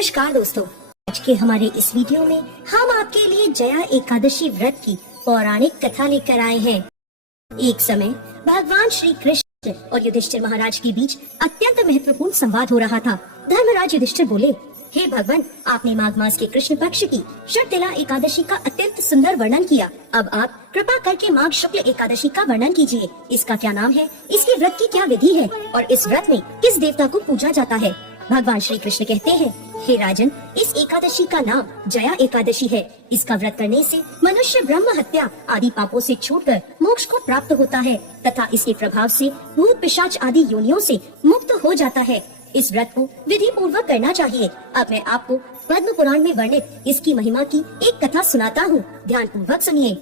नमस्कार दोस्तों, आज के हमारे इस वीडियो में हम आपके लिए जया एकादशी व्रत की पौराणिक कथा लेकर आए हैं। एक समय भगवान श्री कृष्ण और युधिष्ठिर महाराज के बीच अत्यंत महत्वपूर्ण संवाद हो रहा था। धर्मराज युधिष्ठिर बोले, हे भगवान, आपने माघ मास के कृष्ण पक्ष की शर्तिला एकादशी का अत्यंत सुंदर वर्णन किया। अब आप कृपा करके माघ शुक्ल एकादशी का वर्णन कीजिए। इसका क्या नाम है, इसके व्रत की क्या विधि है और इस व्रत में किस देवता को पूजा जाता है। भगवान श्री कृष्ण कहते हैं, हे राजन, इस एकादशी का नाम जया एकादशी है। इसका व्रत करने से मनुष्य ब्रह्म हत्या आदि पापों से छूटकर मोक्ष को प्राप्त होता है तथा इसके प्रभाव से भूत पिशाच आदि योनियों से मुक्त हो जाता है। इस व्रत को विधि पूर्वक करना चाहिए। अब मैं आपको पद्म पुराण में वर्णित इसकी महिमा की एक कथा सुनाता हूँ, ध्यान पूर्वक सुनिए।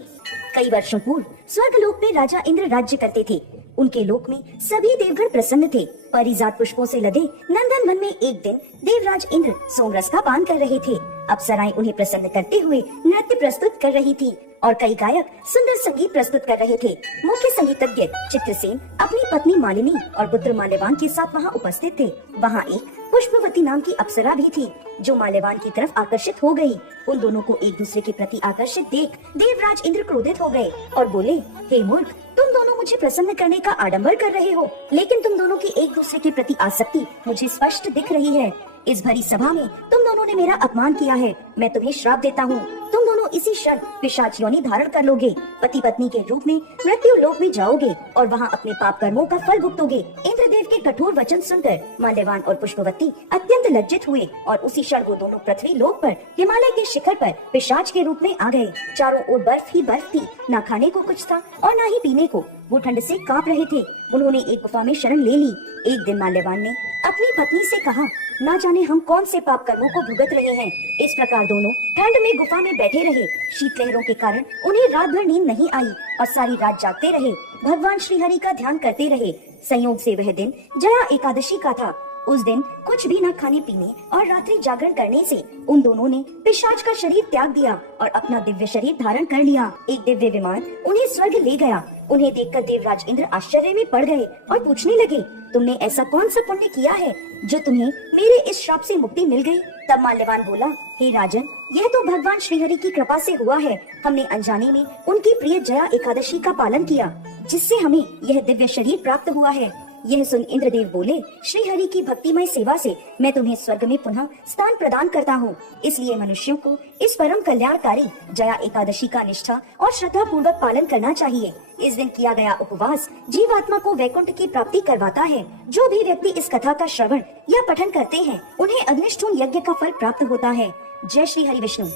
कई वर्षों पूर्व स्वर्गलोक में राजा इंद्र राज्य करते थे। उनके लोक में सभी देवगण प्रसन्न थे। परिजात पुष्पों से लदे नंदन वन में एक दिन देवराज इंद्र सोमरस का पान कर रहे थे। अप्सराएं उन्हें प्रसन्न करते हुए नृत्य प्रस्तुत कर रही थी और कई गायक सुंदर संगीत प्रस्तुत कर रहे थे। मुख्य संगीतज्ञ चित्रसेन अपनी पत्नी मालिनी और पुत्र माल्यवान के साथ वहाँ उपस्थित थे। वहाँ एक पुष्पवती नाम की अप्सरा भी थी जो माल्यवान की तरफ आकर्षित हो गई। उन दोनों को एक दूसरे के प्रति आकर्षित देख देवराज इंद्र क्रोधित हो गए और बोले, हे मूर्ख, तुम दोनों मुझे प्रसन्न करने का आडंबर कर रहे हो, लेकिन तुम दोनों की एक दूसरे के प्रति आसक्ति मुझे स्पष्ट दिख रही है। इस भरी सभा में तुम दोनों ने मेरा अपमान किया है। मैं तुम्हें श्राप देता हूँ। तुम दोनों इसी क्षण पिशाच योनि धारण कर लोगे। पति पत्नी के रूप में मृत्यु लोक में जाओगे और वहाँ अपने पाप कर्मों का फल भुगतोगे। इंद्रदेव के कठोर वचन सुनकर माल्यवान और पुष्पवती अत्यंत लज्जित हुए और उसी क्षण वो दोनों पृथ्वी लोक पर हिमालय के शिखर पर पिशाच के रूप में आ गए। चारों ओर बर्फ ही बर्फ थी, न खाने को कुछ था और न ही पीने को। वो ठंड से कांप रहे थे। उन्होंने एक गुफा में शरण ले ली। एक दिन माल्यवान ने अपनी पत्नी से कहा, ना जाने हम कौन से पाप कर्मों को भुगत रहे हैं। इस प्रकार दोनों ठंड में गुफा में बैठे रहे। शीतलहरों के कारण उन्हें रात भर नींद नहीं आई और सारी रात जागते रहे। भगवान श्री हरि का ध्यान करते रहे। संयोग से वह दिन जया एकादशी का था। उस दिन कुछ भी न खाने पीने और रात्रि जागरण करने से उन दोनों ने पिशाच का शरीर त्याग दिया और अपना दिव्य शरीर धारण कर लिया। एक दिव्य विमान उन्हें स्वर्ग ले गया। उन्हें देखकर देवराज इंद्र आश्चर्य में पड़ गए और पूछने लगे, तुमने ऐसा कौन सा पुण्य किया है जो तुम्हें मेरे इस श्राप से मुक्ति मिल गई। तब माल्यवान बोला, हे राजन, यह तो भगवान श्रीहरि की कृपा से हुआ है। हमने अनजाने में उनकी प्रिय जया एकादशी का पालन किया, जिससे हमें यह दिव्य शरीर प्राप्त हुआ है। यह सुन इंद्रदेव बोले, श्री हरि की भक्तिमय सेवा से मैं तुम्हें स्वर्ग में पुनः स्थान प्रदान करता हूँ। इसलिए मनुष्यों को इस परम कल्याणकारी जया एकादशी का निष्ठा और श्रद्धा पूर्वक पालन करना चाहिए। इस दिन किया गया उपवास जीवात्मा को वैकुंठ की प्राप्ति करवाता है। जो भी व्यक्ति इस कथा का श्रवण या पठन करते हैं, उन्हें अग्निष्ठोम यज्ञ का फल प्राप्त होता है। जय श्री हरि विष्णु।